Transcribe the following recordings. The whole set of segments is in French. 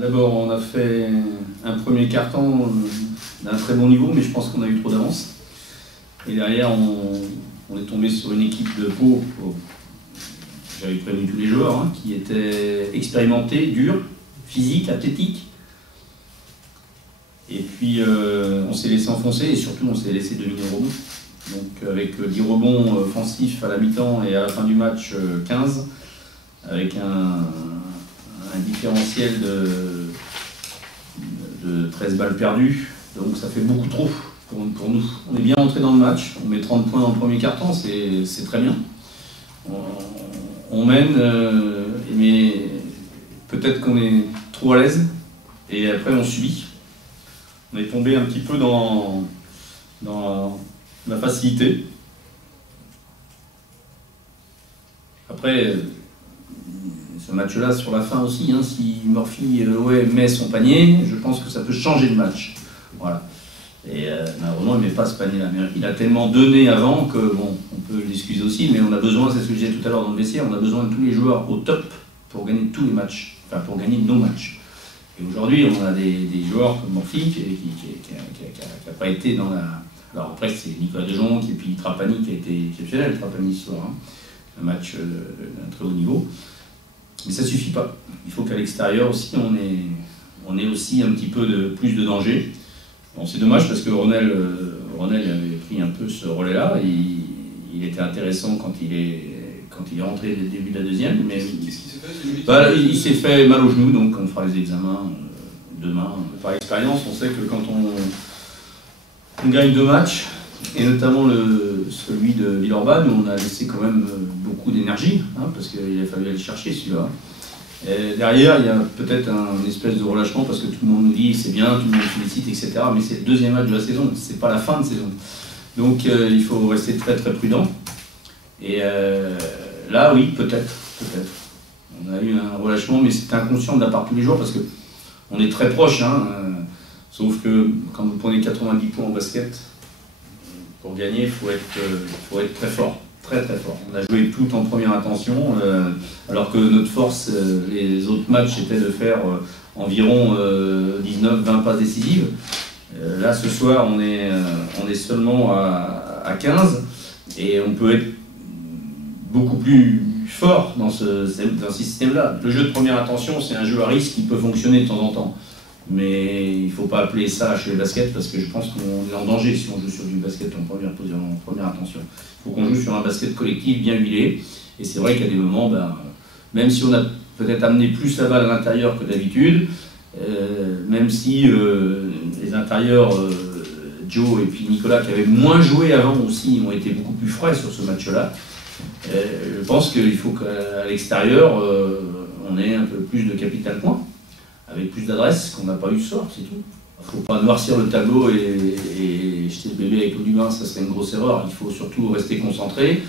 D'abord, on a fait un premier carton d'un très bon niveau, mais je pense qu'on a eu trop d'avance. Et derrière, on est tombé sur une équipe de Pau, j'avais prévenu tous les joueurs, hein, qui était expérimentée, dure, physique, athlétique. Et puis, on s'est laissé enfoncer et surtout, on s'est laissé dominer au rebond. Donc, avec 10 rebonds offensifs à la mi-temps et à la fin du match, 15, avec un différentiel de 13 balles perdues. Donc, ça fait beaucoup trop pour nous. On est bien rentré dans le match, on met 30 points dans le premier quart-temps, c'est très bien. On mène, mais peut-être qu'on est trop à l'aise et après on subit. On est tombé un petit peu dans la facilité. Après, ce match-là, sur la fin aussi, hein, si Murphy met son panier, je pense que ça peut changer le match. Voilà. Et malheureusement, il ne met pas ce panier-là. Il a tellement donné avant que, bon, on peut l'excuser aussi, mais on a besoin, c'est ce que je disais tout à l'heure dans le vestiaire, on a besoin de tous les joueurs au top pour gagner tous les matchs, enfin pour gagner nos matchs. Et aujourd'hui, on a des joueurs comme Murphy qui n'a pas été dans la... Alors après, c'est Nicolas Dejonc et puis Trapani qui a été exceptionnel, Trapani ce soir, hein. Un match d'un très haut niveau. Mais ça ne suffit pas. Il faut qu'à l'extérieur aussi, on ait aussi un petit peu plus de danger. Bon, c'est dommage parce que Ronel avait pris un peu ce relais-là. Il était intéressant quand il est rentré dès le début de la deuxième. Mais qu'est-ce qui s'est fait? Il s'est fait mal au genou, donc on fera les examens demain. Par expérience, on sait que quand on gagne 2 matchs, et notamment celui de Villeurbanne, où on a laissé quand même beaucoup d'énergie, hein, parce qu'il a fallu aller chercher celui-là. Derrière, il y a peut-être un espèce de relâchement, parce que tout le monde nous dit c'est bien, tout le monde félicite, etc. Mais c'est le deuxième match de la saison, c'est pas la fin de saison. Donc il faut rester très très prudent. Et là, oui, peut-être. On a eu un relâchement, mais c'est inconscient de la part de tous les joueurs, parce qu'on est très proche, hein, sauf que quand vous prenez 90 points en basket, pour gagner, il faut être très fort, très très fort. On a joué tout en première intention, alors que notre force, les autres matchs, était de faire environ 19-20 passes décisives. Là, ce soir, on est seulement à 15, et on peut être beaucoup plus fort dans ce système-là. Le jeu de première intention, c'est un jeu à risque qui peut fonctionner de temps en temps. Mais il ne faut pas appeler ça chez le basket parce que je pense qu'on est en danger si on joue sur du basket en première intention. Il faut qu'on joue sur un basket collectif bien huilé. Et c'est vrai qu'il y a des moments, même si on a peut-être amené plus la balle à l'intérieur que d'habitude, même si les intérieurs, Joe et puis Nicolas, qui avaient moins joué avant aussi, ont été beaucoup plus frais sur ce match-là. Je pense qu'il faut qu'à l'extérieur, on ait un peu plus de capital point, avec plus d'adresse qu'on n'a pas eu ce soir, c'est tout. Il ne faut pas noircir le tableau et jeter le bébé avec l'eau du bain, ça serait une grosse erreur. Il faut surtout rester concentré.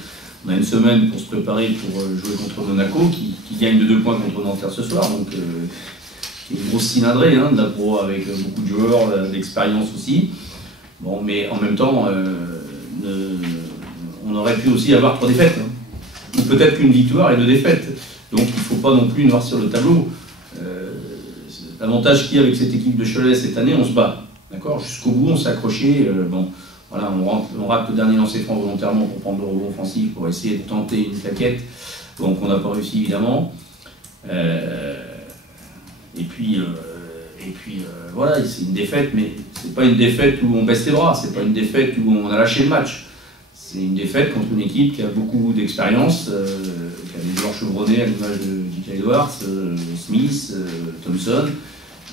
On a une semaine pour se préparer pour jouer contre Monaco, qui gagne de 2 points contre Nanterre ce soir, donc une grosse cylindrée, hein, de la pro avec beaucoup de joueurs, d'expérience aussi. Bon, mais en même temps, on aurait pu aussi avoir 3 défaites, hein. Ou peut-être qu'une victoire et 2 défaites. Donc il ne faut pas non plus noircir le tableau. L'avantage qu'il y a avec cette équipe de Cholet cette année, on se bat. D'accord, jusqu'au bout, on s'est accroché. Bon, voilà, on rate le dernier lancer franc volontairement pour prendre le rebond offensif, pour essayer de tenter une claquette. Donc on n'a pas réussi évidemment. Et puis voilà, c'est une défaite, mais c'est pas une défaite où on baisse les bras, c'est pas une défaite où on a lâché le match. C'est une défaite contre une équipe qui a beaucoup d'expérience, qui a des joueurs chevronnés à l'image de J.K. Edwards, Smith, Thompson,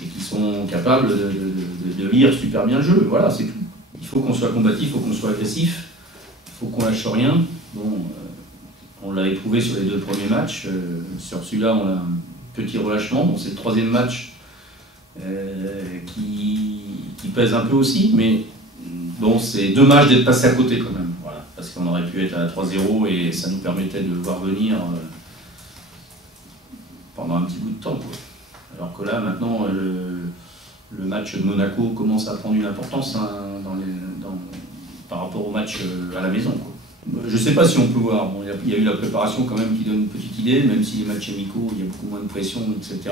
et qui sont capables de lire super bien le jeu. Voilà, c'est tout. Il faut qu'on soit combatif, il faut qu'on soit agressif, il faut qu'on lâche rien. Bon, on l'a éprouvé sur les 2 premiers matchs. Sur celui-là, on a un petit relâchement. Bon, c'est le 3e match qui pèse un peu aussi, mais bon, c'est dommage d'être passé à côté quand même. Voilà, parce qu'on aurait pu être à 3-0 et ça nous permettait de voir venir pendant un petit bout de temps, quoi. Alors que là, maintenant, le match de Monaco commence à prendre une importance, hein, par rapport au match à la maison, quoi. Je ne sais pas si on peut voir. Bon, il y a eu la préparation quand même qui donne une petite idée, même si les matchs amicaux, il y a beaucoup moins de pression, etc.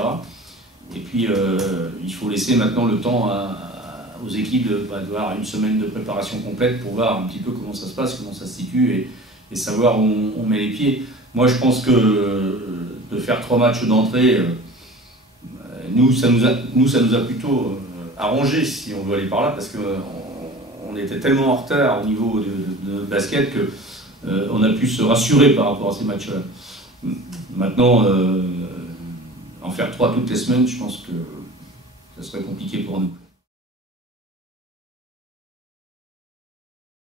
Et puis, il faut laisser maintenant le temps aux équipes d'avoir une semaine de préparation complète pour voir un petit peu comment ça se passe, comment ça se situe et savoir où on met les pieds. Moi, je pense que de faire 3 matchs d'entrée, nous, ça nous a plutôt arrangé, si on veut aller par là, parce qu'on était tellement en retard au niveau de notre basket qu'on a pu se rassurer par rapport à ces matchs-là. Maintenant, en faire 3 toutes les semaines, je pense que ça serait compliqué pour nous.